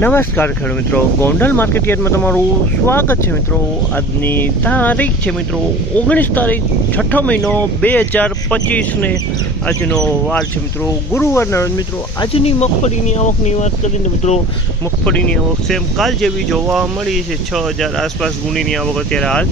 નમસ્કાર ખેડૂત મિત્રો. ગોંડલ માર્કેટ યાર્ડમાં તમારું સ્વાગત છે મિત્રો. આજની તારીખ છે મિત્રો ઓગણીસ તારીખ છઠ્ઠો મહિનો બે હજાર પચીસને આજનો વાર છે મિત્રો. ગુરુવારના મિત્રો આજની મગફળીની આવકની વાત કરીને મિત્રો મગફળીની આવક સેમ કાલ જેવી જોવા મળી છે. છ હજાર આસપાસ ગુણીની આવક અત્યારે હાલ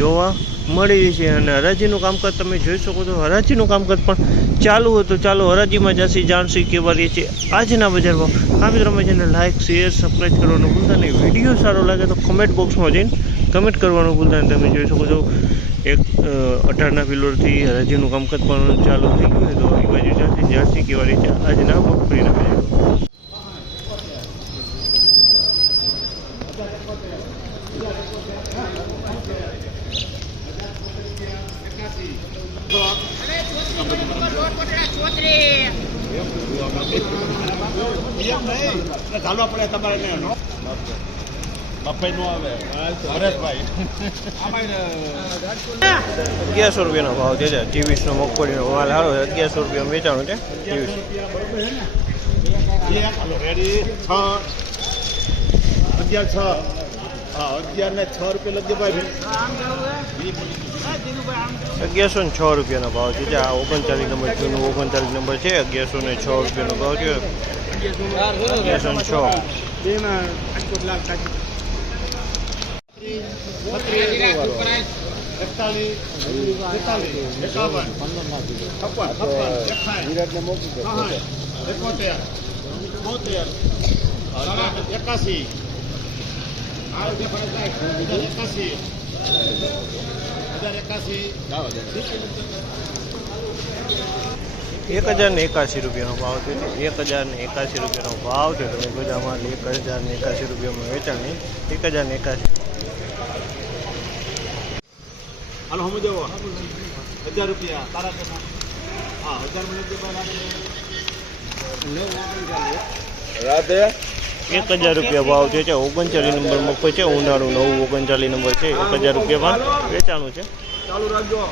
જોવા મળી છે અને હરાજીનું કામકાજ તમે જોઈ શકો છો. હરાજીનું કામકાજ પણ ચાલુ હતું ચાલો હરાજીમાં જશી જાણશી કેવા રહી છે. આજના બજારમાં આ મિત્રોમાં જઈને લાઇક શેર સબસ્ક્રાઈબ કરવાનું ભૂલતા નહીં. વીડિયો સારો લાગે તો કમેન્ટ બોક્સમાં જઈને કમેન્ટ કરવાનું ભૂલતા નહીં. તમે જોઈ શકો છો, એક અઢારના પિલોરથી હરાજીનું કામકાજ પણ ચાલુ થઈ ગયું તો એ બાજુ જાણશી જાણશી કેવા રહી છે આજના મગફળીના બજારમાં. ચાલવા પડે ને નું અગિયારસો રૂપિયાનો ભાવ છે ત્રેવીસનો મગફળીનો માલ સારો અગિયારસો રૂપિયા વેચાણું છે. ત્રેવીસ અગિયાર છ. હા અગિયાર ને છ રૂપિયા લખજો ભાઈ. અગિયારસો ને છ રૂપિયાનો ભાવ છે. જે આ ઓગણચાલીસ નંબર જૂનું ઓગણચાલીસ નંબર છે, અગિયારસો ને છ રૂપિયાનો ભાવ છે. અગિયારસો ને છ. એકાસી. એકાસી. એક હજાર ને એકાસી રૂપિયાનો ભાવ છે એક હજાર ને એકાસી રૂપિયાનો ભાવ છે તમે બધામાં એક હજાર ને એકાસી રૂપિયામાં વેચાણી એક હજાર ને એકાસી હાલો હમ જવો હજાર રૂપિયા તારા હા હજાર રાધે એક હજાર રૂપિયા ભાવ છે જે ઓગણચાલીસ નંબર મફત છે ઉનાળુ નવું ઓગણચાલીસ નંબર છે એક હજાર રૂપિયામાં વેચાણું છે. ચાલુ રાખજો.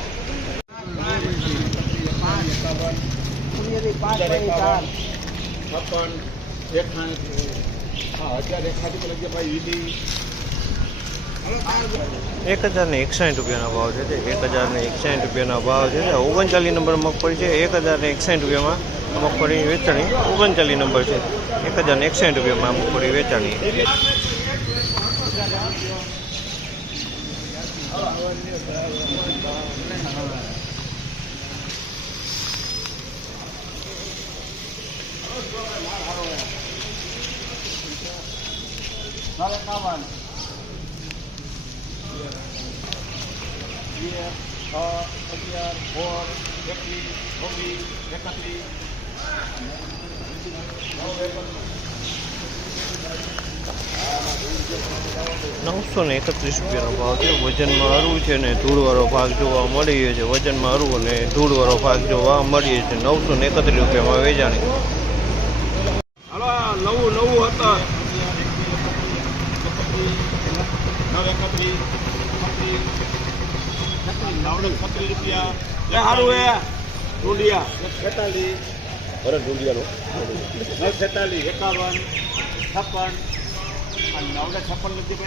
એક હજાર ને એકસાઠ રૂપિયાનો ભાવ છે એક હજાર ને એકસાઠ રૂપિયાનો ભાવ છે ઓગણચાલીસ નંબર મગફળી છે એક હજાર ને એકસાઠ રૂપિયામાં મગફળીની વેચાણી ઓગણચાલીસ નંબર છે. એક હજાર ને એકસાઠ રૂપિયામાં મગફળી વેચાણી સાડા એકાવન બે છ અગિયાર સોળ એકવીસ ચોવીસ એકત્રીસ નવસો ને એકત્રીસ રૂપિયાનો ભાવ છે વજનમાં હરવું છે ને ધૂળવાળો ભાગ જોવા મળી રહ્યો છે. વજનમાં હરવું અને ધૂળવાળો ભાગ જોવા મળીએ છે. નવસો ને એકત્રીસ રૂપિયામાં વેચાણી. નવું નવું હતા. રૂપિયા. છેતાલીસ ઢુંડિયાનો નવ છેતાલીસ એકાવન છપ્પન નવને છપ્પન નથી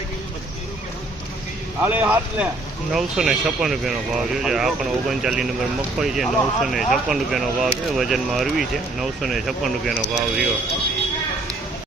હાલે હાથ લે. નવસો ને છપ્પન રૂપિયાનો ભાવ છે. આપણો આ પણ ઓગણચાલીસ નંબર મગફળી છે. નવસો ને છપ્પન રૂપિયાનો ભાવ છે. વજનમાં અરવી છે. નવસો ને છપ્પન રૂપિયાનો ભાવ રહ્યો